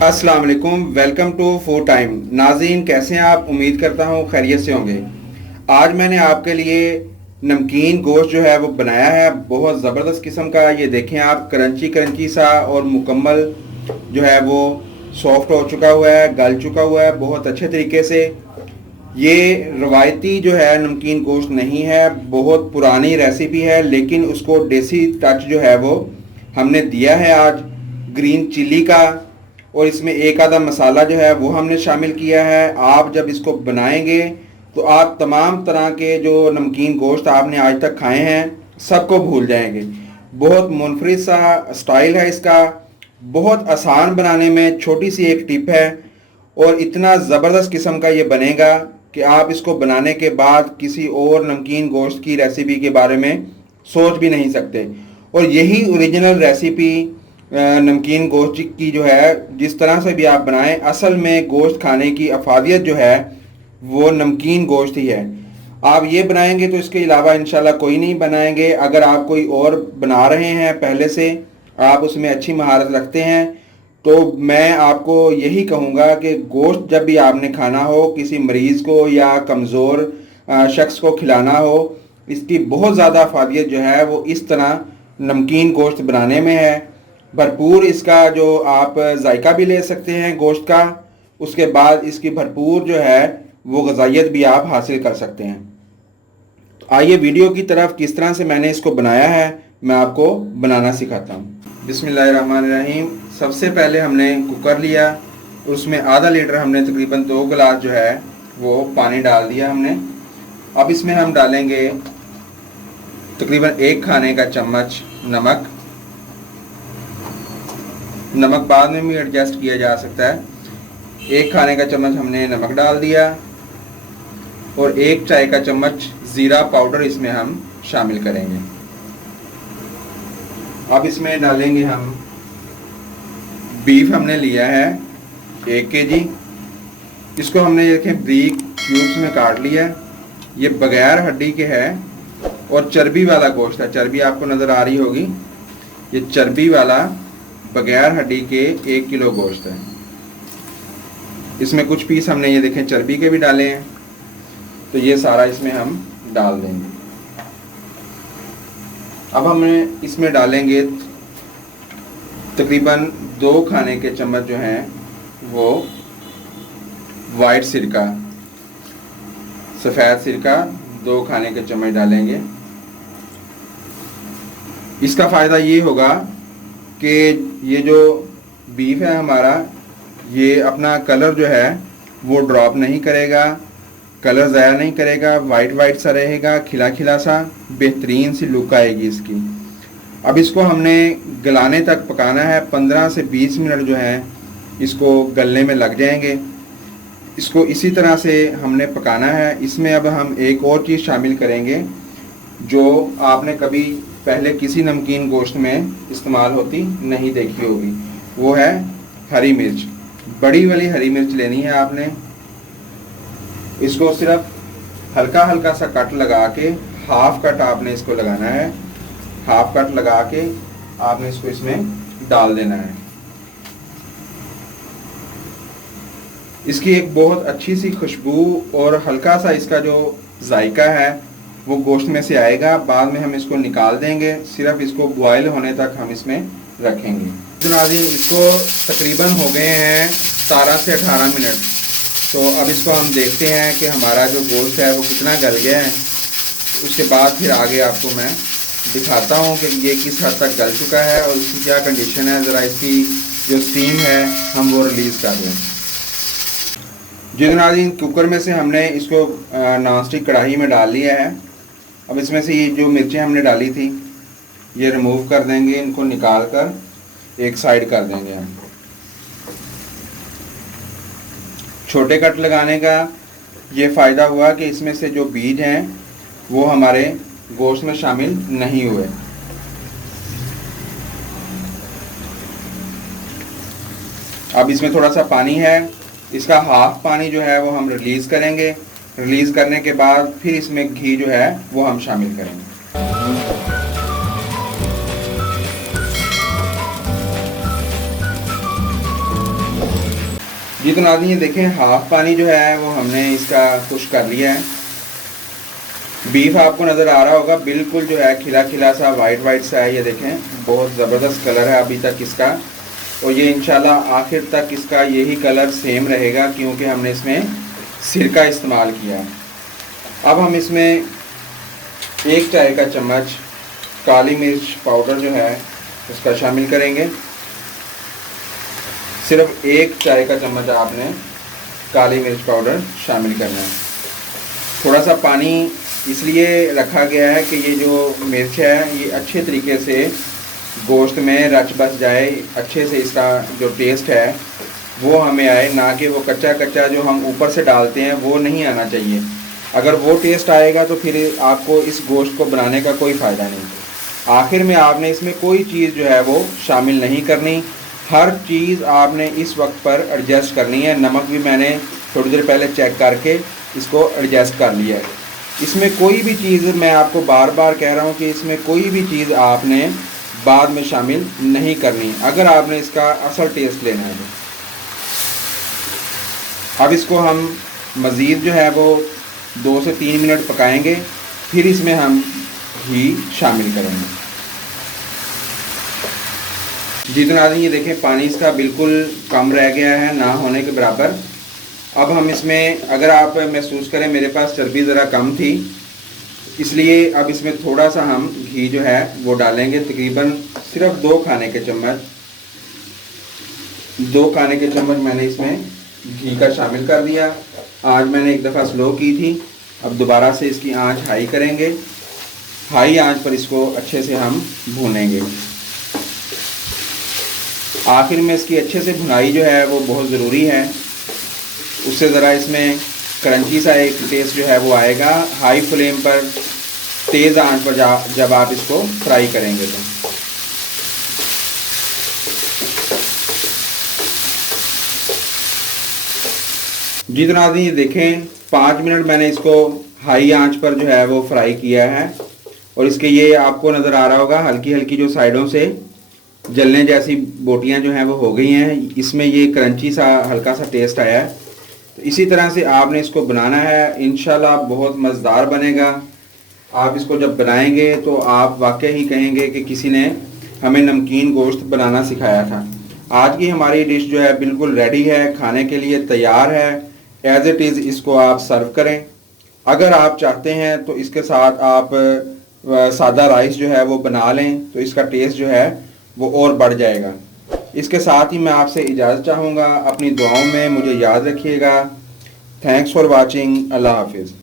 अस्सलाम वालेकुम, welcome to food time. नाज़रीन, कैसे हैं आप? उम्मीद करता हूँ खैरियत से होंगे। आज मैंने आपके लिए नमकीन गोश्त जो है वो बनाया है, बहुत ज़बरदस्त किस्म का। ये देखें आप, क्रंची क्रंची सा और मुकम्मल जो है वो सॉफ्ट हो चुका हुआ है, गल चुका हुआ है बहुत अच्छे तरीके से। ये रवायती जो है नमकीन गोश्त नहीं है, बहुत पुरानी रेसिपी है, लेकिन उसको देसी टच जो है वो हमने दिया है आज ग्रीन चिल्ली का। और इसमें एक आधा मसाला जो है वो हमने शामिल किया है। आप जब इसको बनाएंगे तो आप तमाम तरह के जो नमकीन गोश्त आपने आज तक खाए हैं सबको भूल जाएंगे। बहुत मुनफरिद सा स्टाइल है इसका, बहुत आसान बनाने में, छोटी सी एक टिप है और इतना ज़बरदस्त किस्म का ये बनेगा कि आप इसको बनाने के बाद किसी और नमकीन गोश्त की रेसिपी के बारे में सोच भी नहीं सकते। और यही ओरिजिनल रेसिपी नमकीन गोश्त की जो है, जिस तरह से भी आप बनाएं, असल में गोश्त खाने की अफादियत जो है वो नमकीन गोश्त ही है। आप ये बनाएंगे तो इसके अलावा इंशाल्लाह कोई नहीं बनाएंगे। अगर आप कोई और बना रहे हैं पहले से, आप उसमें अच्छी महारत रखते हैं, तो मैं आपको यही कहूँगा कि गोश्त जब भी आपने खाना हो, किसी मरीज़ को या कमज़ोर शख्स को खिलाना हो, इसकी बहुत ज़्यादा अफादियत जो है वो इस तरह नमकीन गोश्त बनाने में है। भरपूर इसका जो आप जायका भी ले सकते हैं गोश्त का, उसके बाद इसकी भरपूर जो है वो ग़िज़ाइयत भी आप हासिल कर सकते हैं। तो आइए वीडियो की तरफ, किस तरह से मैंने इसको बनाया है मैं आपको बनाना सिखाता हूँ। बिस्मिल्लाहिर्रहमानिर्रहीम। सबसे पहले हमने कुकर लिया, उसमें आधा लीटर हमने तकरीबन 2 गिलास जो है वो पानी डाल दिया हमने। अब इसमें हम डालेंगे तकरीबन 1 खाने का चम्मच नमक। नमक बाद में भी एडजस्ट किया जा सकता है। 1 खाने का चम्मच हमने नमक डाल दिया और 1 चाय का चम्मच ज़ीरा पाउडर इसमें हम शामिल करेंगे। अब इसमें डालेंगे हम बीफ, हमने लिया है 1 केजी। इसको हमने देखें ब्रीक क्यूब्स में काट लिया। ये बगैर हड्डी के है और चर्बी वाला गोश्त है। चर्बी आपको नज़र आ रही होगी, ये चर्बी वाला बगैर हड्डी के 1 किलो गोश्त है। इसमें कुछ पीस हमने ये देखें चर्बी के भी डाले हैं, तो ये सारा इसमें हम डाल देंगे। अब हमें इसमें डालेंगे तकरीबन 2 खाने के चम्मच जो हैं वो वाइट सिरका, सफ़ेद सिरका 2 खाने के चम्मच डालेंगे। इसका फ़ायदा ये होगा कि ये जो बीफ है हमारा, ये अपना कलर जो है वो ड्रॉप नहीं करेगा, कलर ज़ाया नहीं करेगा, वाइट वाइट सा रहेगा, खिला खिला सा, बेहतरीन सी लुक आएगी इसकी। अब इसको हमने गलाने तक पकाना है। 15 से 20 मिनट जो है इसको गलने में लग जाएंगे। इसको इसी तरह से हमने पकाना है। इसमें अब हम एक और चीज़ शामिल करेंगे जो आपने कभी पहले किसी नमकीन गोश्त में इस्तेमाल होती नहीं देखी होगी, वो है हरी मिर्च। बड़ी वाली हरी मिर्च लेनी है आपने। इसको सिर्फ हल्का हल्का सा कट लगा के, हाफ कट आपने इसको लगाना है। हाफ कट लगा के आपने इसको इसमें डाल देना है। इसकी एक बहुत अच्छी सी खुशबू और हल्का सा इसका जो जायका है वो गोश्त में से आएगा। बाद में हम इसको निकाल देंगे, सिर्फ इसको बॉयल होने तक हम इसमें रखेंगे। नाज़रीन, इसको तकरीबन हो गए हैं 17 से 18 मिनट। तो अब इसको हम देखते हैं कि हमारा जो गोश्त है वो कितना गल गया है। उसके बाद फिर आगे आपको मैं दिखाता हूँ कि ये किस हद तक गल चुका है और उसकी क्या कंडीशन है। ज़रा इसकी जो स्टीम है हम वो रिलीज़ कर दें। जी नाज़रीन, कुकर में से हमने इसको नॉन स्टिक कढ़ाई में डाल लिया है। अब इसमें से ये जो मिर्चें हमने डाली थी ये रिमूव कर देंगे, इनको निकाल कर एक साइड कर देंगे हम। छोटे कट लगाने का ये फ़ायदा हुआ कि इसमें से जो बीज हैं वो हमारे गोश्त में शामिल नहीं हुए। अब इसमें थोड़ा सा पानी है, इसका हाफ पानी जो है वो हम रिलीज़ करेंगे। रिलीज़ करने के बाद फिर इसमें घी जो है वो हम शामिल करेंगे। जी तो नाज़रीन ये देखें, हाफ़ पानी जो है वो हमने इसका खुश्क कर लिया है। बीफ आपको नज़र आ रहा होगा, बिल्कुल जो है खिला खिला सा वाइट वाइट सा है। ये देखें, बहुत ज़बरदस्त कलर है अभी तक इसका, और ये इंशाल्लाह आखिर तक इसका यही कलर सेम रहेगा, क्योंकि हमने इसमें सिरका इस्तेमाल किया है। अब हम इसमें 1 चाय का चम्मच काली मिर्च पाउडर जो है उसका शामिल करेंगे। सिर्फ 1 चाय का चम्मच आपने काली मिर्च पाउडर शामिल करना है। थोड़ा सा पानी इसलिए रखा गया है कि ये जो मिर्च है ये अच्छे तरीके से गोश्त में रच बस जाए, अच्छे से इसका जो टेस्ट है वो हमें आए, ना कि वो कच्चा कच्चा जो हम ऊपर से डालते हैं वो नहीं आना चाहिए। अगर वो टेस्ट आएगा तो फिर आपको इस गोश्त को बनाने का कोई फ़ायदा नहीं। आखिर में आपने इसमें कोई चीज़ जो है वो शामिल नहीं करनी, हर चीज़ आपने इस वक्त पर एडजस्ट करनी है। नमक भी मैंने थोड़ी देर पहले चेक करके इसको एडजस्ट कर लिया है। इसमें कोई भी चीज़, मैं आपको बार बार कह रहा हूँ कि इसमें कोई भी चीज़ आपने बाद में शामिल नहीं करनी, अगर आपने इसका असल टेस्ट लेना है तो। अब इसको हम मज़ीद जो है वो 2 से 3 मिनट पकाएंगे, फिर इसमें हम घी शामिल करेंगे। जी तो नाज़रीन ये देखें, पानी इसका बिल्कुल कम रह गया है, ना होने के बराबर। अब हम इसमें, अगर आप महसूस करें मेरे पास चर्बी ज़रा कम थी, इसलिए अब इसमें थोड़ा सा हम घी जो है वो डालेंगे, तकरीबन सिर्फ 2 खाने के चम्मच। 2 खाने के चम्मच मैंने इसमें घी का शामिल कर दिया। आज मैंने एक दफ़ा स्लो की थी, अब दोबारा से इसकी आंच हाई करेंगे। हाई आंच पर इसको अच्छे से हम भूनेंगे। आखिर में इसकी अच्छे से भुनाई जो है वो बहुत ज़रूरी है, उससे ज़रा इसमें क्रंची सा एक टेस्ट जो है वो आएगा। हाई फ्लेम पर तेज़ आंच पर जब आप इसको फ्राई करेंगे तो। जी तो नाज़रीन ये देखें, 5 मिनट मैंने इसको हाई आंच पर जो है वो फ्राई किया है, और इसके ये आपको नज़र आ रहा होगा हल्की हल्की जो साइडों से जलने जैसी बोटियां जो हैं वो हो गई हैं। इसमें ये क्रंची सा हल्का सा टेस्ट आया है। तो इसी तरह से आपने इसको बनाना है, इंशाल्लाह बहुत मज़ेदार बनेगा। आप इसको जब बनाएंगे तो आप वाकई ही कहेंगे कि किसी ने हमें नमकीन गोश्त बनाना सिखाया था। आज की हमारी डिश जो है बिल्कुल रेडी है, खाने के लिए तैयार है। एज इट इज़ इसको आप सर्व करें। अगर आप चाहते हैं तो इसके साथ आप सादा राइस जो है वो बना लें, तो इसका टेस्ट जो है वो और बढ़ जाएगा। इसके साथ ही मैं आपसे इजाज़त चाहूँगा, अपनी दुआओं में मुझे याद रखिएगा। Thanks for watching. अल्लाह हाफिज़।